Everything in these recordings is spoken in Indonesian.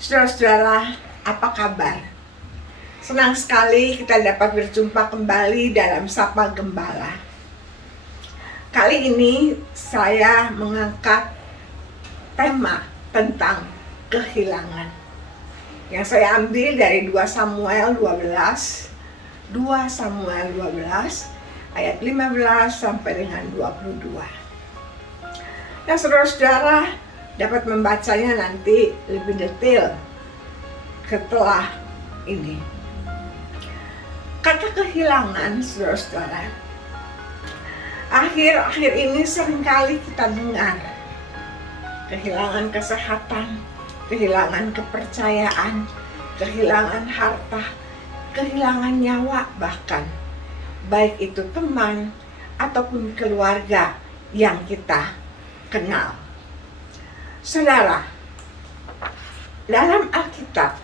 Saudara-saudara, apa kabar? Senang sekali kita dapat berjumpa kembali dalam Sapa Gembala. Kali ini saya mengangkat tema tentang kehilangan yang saya ambil dari 2 Samuel 12 ayat 15 sampai dengan 22. Nah, saudara-saudara dapat membacanya nanti lebih detail setelah ini. Kata kehilangan, saudara-saudara, akhir-akhir ini seringkali kita dengar kehilangan kesehatan, kehilangan kepercayaan, kehilangan harta, kehilangan nyawa, bahkan baik itu teman ataupun keluarga yang kita kenal. Saudara, dalam Alkitab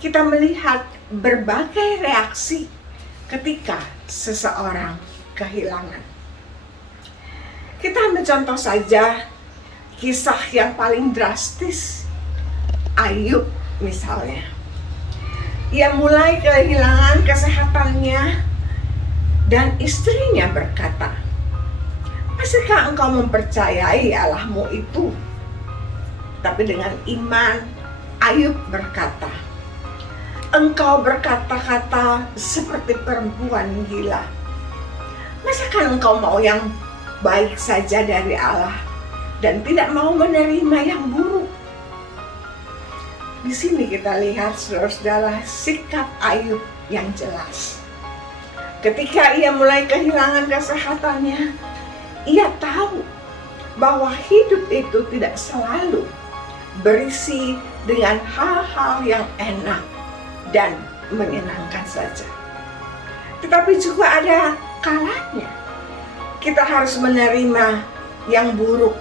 kita melihat berbagai reaksi ketika seseorang kehilangan. Kita ambil contoh saja kisah yang paling drastis, Ayub misalnya. Ia mulai kehilangan kesehatannya dan istrinya berkata, "Masihkah engkau mempercayai Allahmu itu?" Tapi dengan iman, Ayub berkata, "Engkau berkata-kata seperti perempuan gila. Masakan engkau mau yang baik saja dari Allah dan tidak mau menerima yang buruk?" Di sini kita lihat, saudara-saudara, sikap Ayub yang jelas. Ketika ia mulai kehilangan kesehatannya, ia tahu bahwa hidup itu tidak selalu berisi dengan hal-hal yang enak dan menyenangkan saja. Tetapi juga ada kalanya kita harus menerima yang buruk.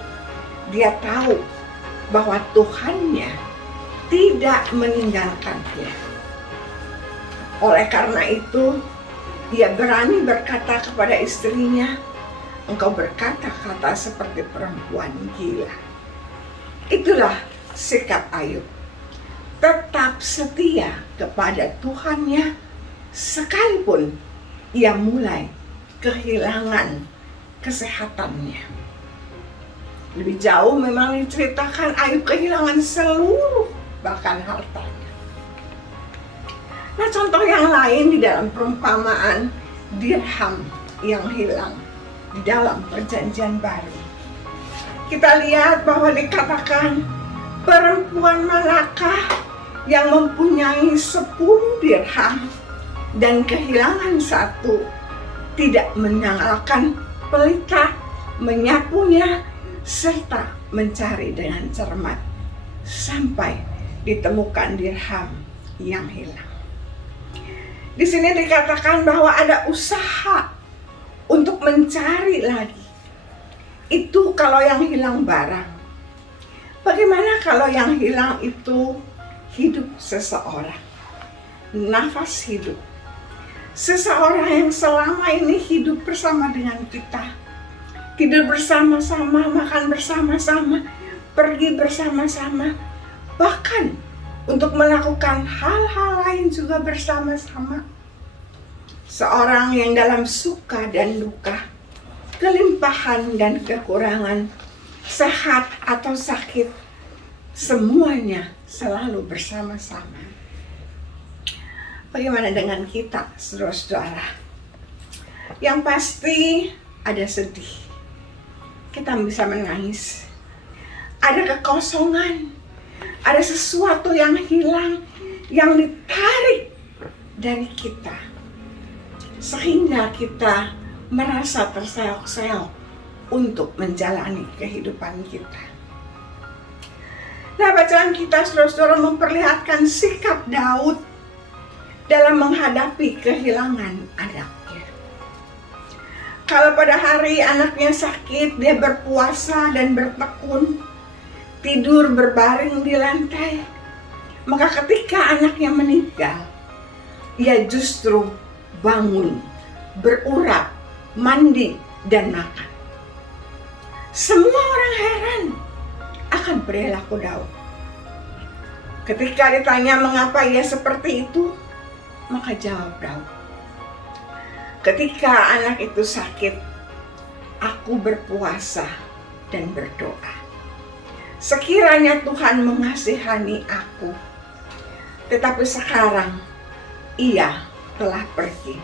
Dia tahu bahwa Tuhannya tidak meninggalkannya. Oleh karena itu, dia berani berkata kepada istrinya, "Engkau berkata-kata seperti perempuan gila." Itulah sikap Ayub. Tetap setia kepada Tuhannya sekalipun ia mulai kehilangan kesehatannya. Lebih jauh memang diceritakan Ayub kehilangan seluruh bahkan hartanya. Nah, contoh yang lain di dalam perumpamaan dirham yang hilang di dalam Perjanjian Baru. Kita lihat bahwa dikatakan perempuan manakah yang mempunyai 10 dirham dan kehilangan 1, tidak menyalakan pelita, menyapunya, serta mencari dengan cermat sampai ditemukan dirham yang hilang. Di sini dikatakan bahwa ada usaha untuk mencari lagi. Itu kalau yang hilang barang. Bagaimana kalau yang hilang itu hidup seseorang? Nafas hidup. Seseorang yang selama ini hidup bersama dengan kita. Tidur bersama-sama, makan bersama-sama, pergi bersama-sama. Bahkan untuk melakukan hal-hal lain juga bersama-sama. Seorang yang dalam suka dan duka, kelimpahan dan kekurangan, sehat atau sakit, semuanya selalu bersama-sama. Bagaimana dengan kita, saudara-saudara? Yang pasti ada sedih. Kita bisa menangis. Ada kekosongan. Ada sesuatu yang hilang, yang ditarik dari kita. Sehingga kita merasa terseok-seok untuk menjalani kehidupan kita. Nah, bacaan kita, saudara-saudara, memperlihatkan sikap Daud dalam menghadapi kehilangan anaknya. Kalau pada hari anaknya sakit, dia berpuasa dan bertekun, tidur berbaring di lantai. Maka ketika anaknya meninggal, ia justru bangun, berurap, mandi, dan makan. Semua orang heran akan perilaku Daud. Ketika ditanya mengapa ia seperti itu, maka jawab Daud, ketika anak itu sakit, aku berpuasa dan berdoa. Sekiranya Tuhan mengasihani aku, tetapi sekarang ia telah pergi.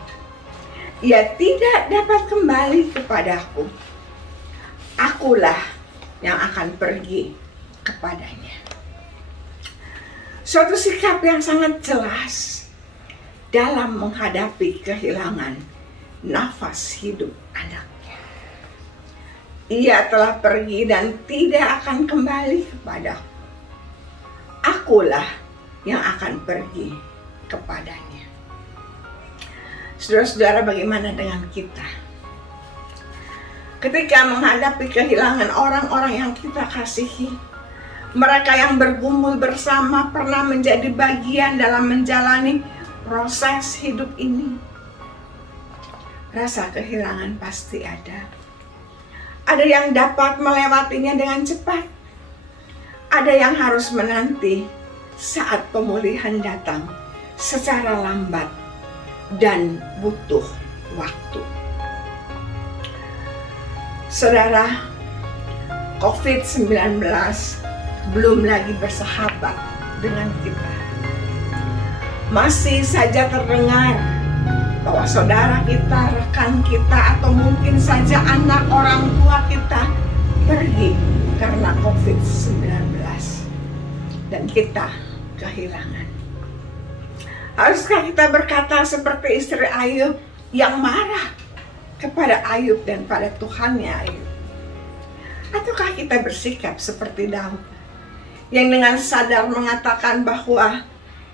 Ia tidak dapat kembali kepadaku. Akulah yang akan pergi kepadanya. Suatu sikap yang sangat jelas dalam menghadapi kehilangan nafas hidup anaknya. Ia telah pergi dan tidak akan kembali kepadaku. Akulah yang akan pergi kepadanya. Saudara-saudara, bagaimana dengan kita? Ketika menghadapi kehilangan orang-orang yang kita kasihi, mereka yang bergumul bersama pernah menjadi bagian dalam menjalani proses hidup ini, rasa kehilangan pasti ada. Ada yang dapat melewatinya dengan cepat, ada yang harus menanti saat pemulihan datang secara lambat dan butuh waktu. Saudara, COVID-19 belum lagi bersahabat dengan kita. Masih saja terdengar bahwa saudara kita, rekan kita, atau mungkin saja anak orang tua kita pergi karena COVID-19 dan kita kehilangan. Haruskah kita berkata seperti istri Ayub yang marah kepada Ayub dan pada Tuhannya Ayub? Ataukah kita bersikap seperti Daud yang dengan sadar mengatakan bahwa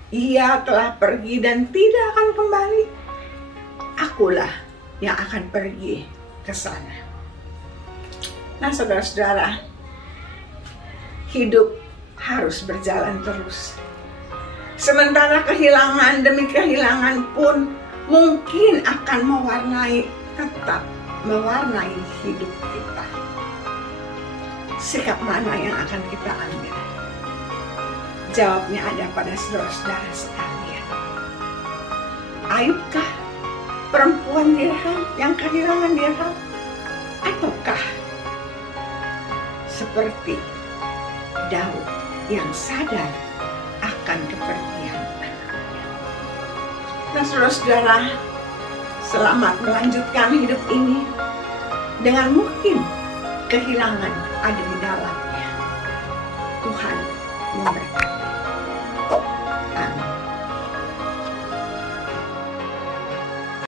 ia telah pergi dan tidak akan kembali? Akulah yang akan pergi ke sana. Nah, saudara-saudara, hidup harus berjalan terus. Sementara kehilangan demi kehilangan pun mungkin akan tetap mewarnai hidup kita. Sikap mana yang akan kita ambil? Jawabnya ada pada saudara-saudara sekalian. Ayubkah perempuan dirham yang kehilangan dirham? Ataukah seperti Daud yang sadar akan kepergian anaknya? Nah, saudara-saudara, selamat melanjutkan hidup ini dengan mungkin kehilangan ada di dalamnya. Tuhan memberkati.